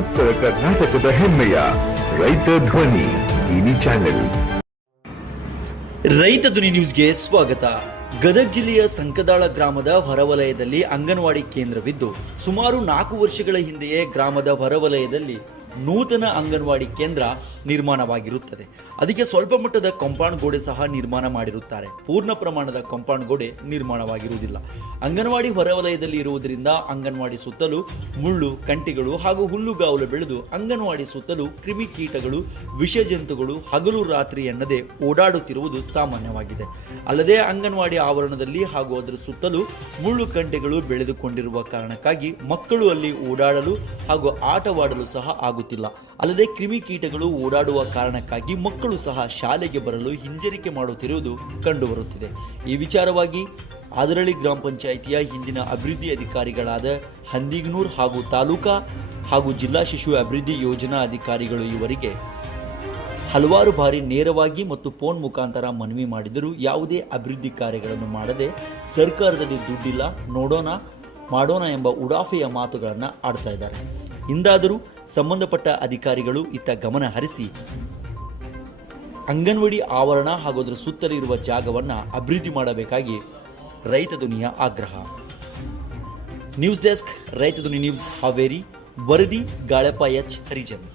ಉತ್ತರ ಕರ್ನಾಟಕದ ಹೆಮ್ಮೆಯ ರೈತ ಧ್ವನಿ ಟಿವಿ ಚಾನೆಲ್. ರೈತ ಧ್ವನಿ ನ್ಯೂಸ್ಗೆ ಸ್ವಾಗತ. ಗದಗ ಜಿಲ್ಲೆಯ ಸಂಕದಾಳ ಗ್ರಾಮದ ಹೊರವಲಯದಲ್ಲಿ ಅಂಗನವಾಡಿ ಕೇಂದ್ರವಿದ್ದು, ಸುಮಾರು ನಾಲ್ಕು ವರ್ಷಗಳ ಹಿಂದೆಯೇ ಗ್ರಾಮದ ಹೊರವಲಯದಲ್ಲಿ ನೂತನ ಅಂಗನವಾಡಿ ಕೇಂದ್ರ ನಿರ್ಮಾಣವಾಗಿರುತ್ತದೆ. ಅದಕ್ಕೆ ಸ್ವಲ್ಪ ಮಟ್ಟದ ಕಾಂಪೌಂಡ್ ಗೋಡೆ ಸಹ ನಿರ್ಮಾಣ ಮಾಡಿರುತ್ತಾರೆ. ಪೂರ್ಣ ಪ್ರಮಾಣದ ಕಾಂಪೌಂಡ್ ಗೋಡೆ ನಿರ್ಮಾಣವಾಗಿರುವುದಿಲ್ಲ. ಅಂಗನವಾಡಿ ಹೊರವಲಯದಲ್ಲಿ ಇರುವುದರಿಂದ ಅಂಗನವಾಡಿ ಸುತ್ತಲೂ ಮುಳ್ಳು, ಕಂಟಿಗಳು ಹಾಗೂ ಹುಲ್ಲುಗಾವಲು ಬೆಳೆದು ಅಂಗನವಾಡಿ ಸುತ್ತಲೂ ಕ್ರಿಮಿಕೀಟಗಳು ವಿಷಜಂತುಗಳು ಹಗಲು ರಾತ್ರಿ ಎನ್ನದೆ ಓಡಾಡುತ್ತಿರುವುದು ಸಾಮಾನ್ಯವಾಗಿದೆ. ಅಲ್ಲದೆ ಅಂಗನವಾಡಿ ಆವರಣದಲ್ಲಿ ಹಾಗೂ ಅದರ ಸುತ್ತಲೂ ಮುಳ್ಳು, ಕಂಟೆಗಳು ಬೆಳೆದುಕೊಂಡಿರುವ ಕಾರಣಕ್ಕಾಗಿ ಮಕ್ಕಳು ಅಲ್ಲಿ ಓಡಾಡಲು ಹಾಗೂ ಆಟವಾಡಲು ಸಹ ಆಗುತ್ತಿಲ್ಲ. ಅಲ್ಲದೆ ಕ್ರಿಮಿಕೀಟಗಳು ಓಡಾಡುವ ಕಾರಣಕ್ಕಾಗಿ ಮಕ್ಕಳು ಸಹ ಶಾಲೆಗೆ ಬರಲು ಹಿಂಜರಿಕೆ ಮಾಡುತ್ತಿರುವುದು ಕಂಡುಬರುತ್ತಿದೆ. ಈ ವಿಚಾರವಾಗಿ ಆದರಳ್ಳಿ ಗ್ರಾಮ ಪಂಚಾಯಿತಿಯ ಹಿಂದಿನ ಅಭಿವೃದ್ಧಿ ಅಧಿಕಾರಿಗಳಾದ ಹಂದಿಗನೂರ್ ಹಾಗೂ ತಾಲೂಕಾ ಹಾಗೂ ಜಿಲ್ಲಾ ಶಿಶು ಅಭಿವೃದ್ಧಿ ಯೋಜನಾ ಅಧಿಕಾರಿಗಳು ಇವರಿಗೆ ಹಲವಾರು ಬಾರಿ ನೇರವಾಗಿ ಮತ್ತು ಫೋನ್ ಮುಖಾಂತರ ಮನವಿ ಮಾಡಿದರೂ ಯಾವುದೇ ಅಭಿವೃದ್ಧಿ ಕಾರ್ಯಗಳನ್ನು ಮಾಡದೆ ಸರ್ಕಾರದಲ್ಲಿ ದುಡ್ಡಿಲ್ಲ, ನೋಡೋಣ, ಮಾಡೋಣ ಎಂಬ ಉಡಾಫೆಯ ಮಾತುಗಳನ್ನು ಆಡ್ತಾ ಇದ್ದಾರೆ. ಇಂದಾದರೂ ಸಂಬಂಧಪಟ್ಟ ಅಧಿಕಾರಿಗಳು ಇತ್ತ ಗಮನ ಹರಿಸಿ ಅಂಗನವಾಡಿ ಆವರಣ ಹಾಗೂ ಅದರ ಸುತ್ತಲೂ ಇರುವ ಜಾಗವನ್ನು ಅಭಿವೃದ್ಧಿ ಮಾಡಬೇಕಾಗಿ ರೈತ ಧ್ವನಿಯ ಆಗ್ರಹ. ನ್ಯೂಸ್ ಡೆಸ್ಕ್ ರೈತ ಧ್ವನಿ ನ್ಯೂಸ್ ಹಾವೇರಿ, ವರದಿ, ಗಾಳಪ್ಪ ಎಚ್ ಹರಿಜನ್.